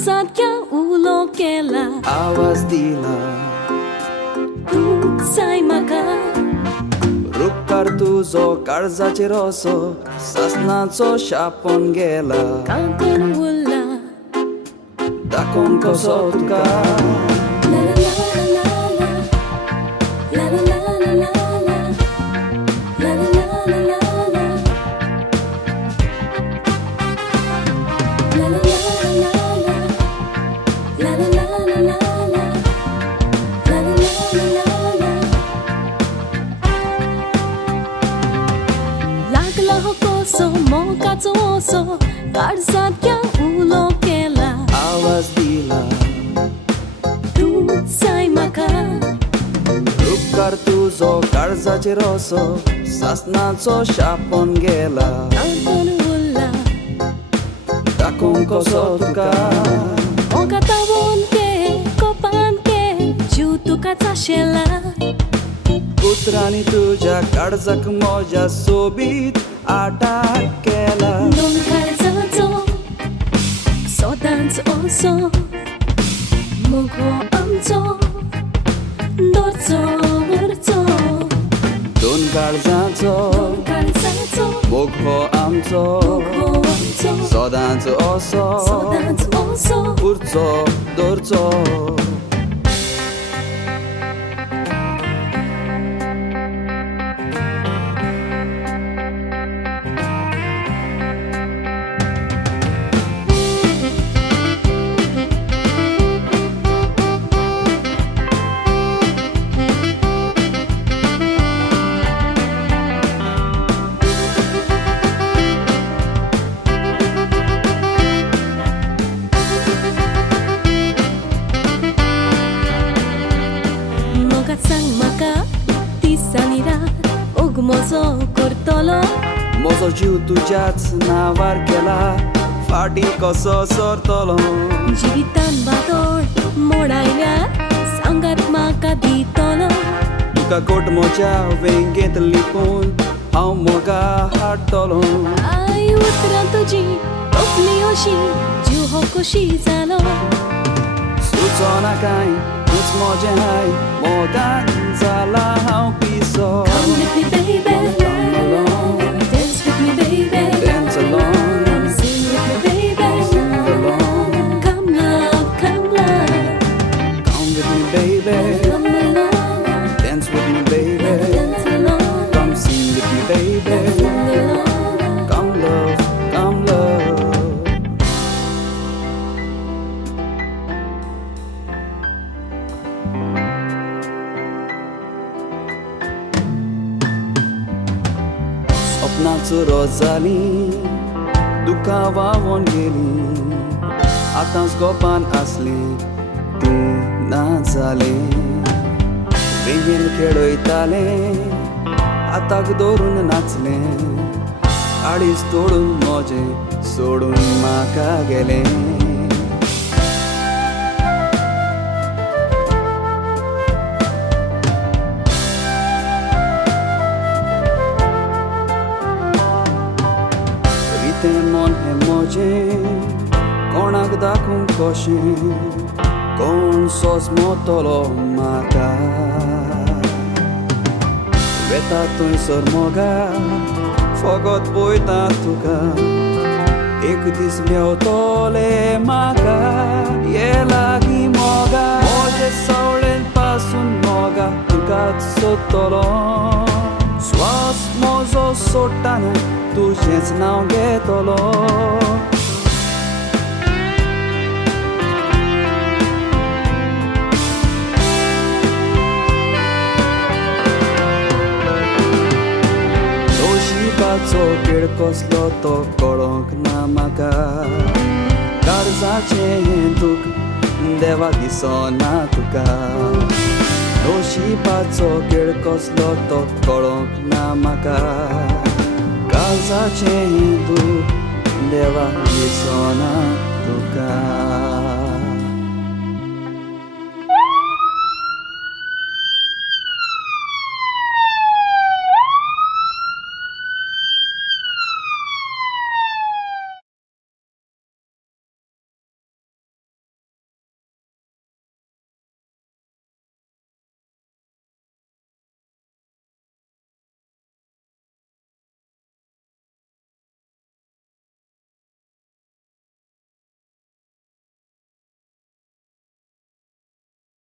काळजात क्या उलो केला आवाज दिला तू जाय म्हाका रुपकार तुजो काळजाचेर असो सासणाचो शापोन गेला कांतन उरला दाखोवंक कसो तुका ला ला ला ला ला ला ला ला ला ला ला लागला हो कोसो मोगाचो ओसो काळजात क्या उलो केला आवाज दिला तू जाय म्हाका रुपकार तुजो काळजाचेर असो सासणाचो शापोन गेला कांतन उरला दाखोवंक कसो तुका मोगाता वोनके कोपानके जीव तुका चाशेला उतरांनी तुज्या काळजाक म्हज्या सोबीत आटाक केला दोन काळजाचो सोदांच ओसो मोगो आमचो दोरचो वरचो दोन काळजांचो काळजाचो मोग हो आमचो मोगो आमचो सदांचो असो सोदांच ओसो उरचो दोरचो सांग म्हाका दिसांनी रात ओगमोजो करतलो म्हजो जीव तुज्याच नांवार केला फाटी कसो सरतलो जिवितान बादोड मोडायल्यार सांगात म्हाका दितलो तुका कोट म्हज्या वेंगेंत लिपून हांव मोगा हाडटलो आई उतरां तुजी तोपली अशी जीव हो कशी जालो सुचोना कांय तूंच म्हजें हाय मोगान जाला हांव पिसो Come with me baby Come along, Dance with me baby dance along, Sing with me baby sing along. Come love, come love Come with me, baby. Come along Dance with me, baby. Dance along Come sing with me, baby. Sing along Come love, come love. स्वप्नाचो रोज जाली दुकां वावोन गेली आतांच गोपान आसली ती ना जाले बेगीन खेळयताले हाताक धरून नाचले आडीच तोडून म्हजे सोडून म्हाका गेले रितें मन हें म्हजें कोणाक दाखोवंक कशें कोण सोजमोतलो म्हाका वेता थंयसर मोगा फकत पळयता तुका एक दीस मेवतोले म्हाका ये लागीं मोगा म्हजे सवळेन पासून मोगा तुकाच सोदतलो स्वास म्हजो सोडटाना तुजेंच नांव घेतलो नशिबाचो खेळ कसलो तो कळोंक ना म्हाका काळजाचें हें दूख देवा दिसना तुका नशिबाचो खेळ कसलो तो कळोंक ना म्हाका काळजाचें दूख देवा दिसना तुका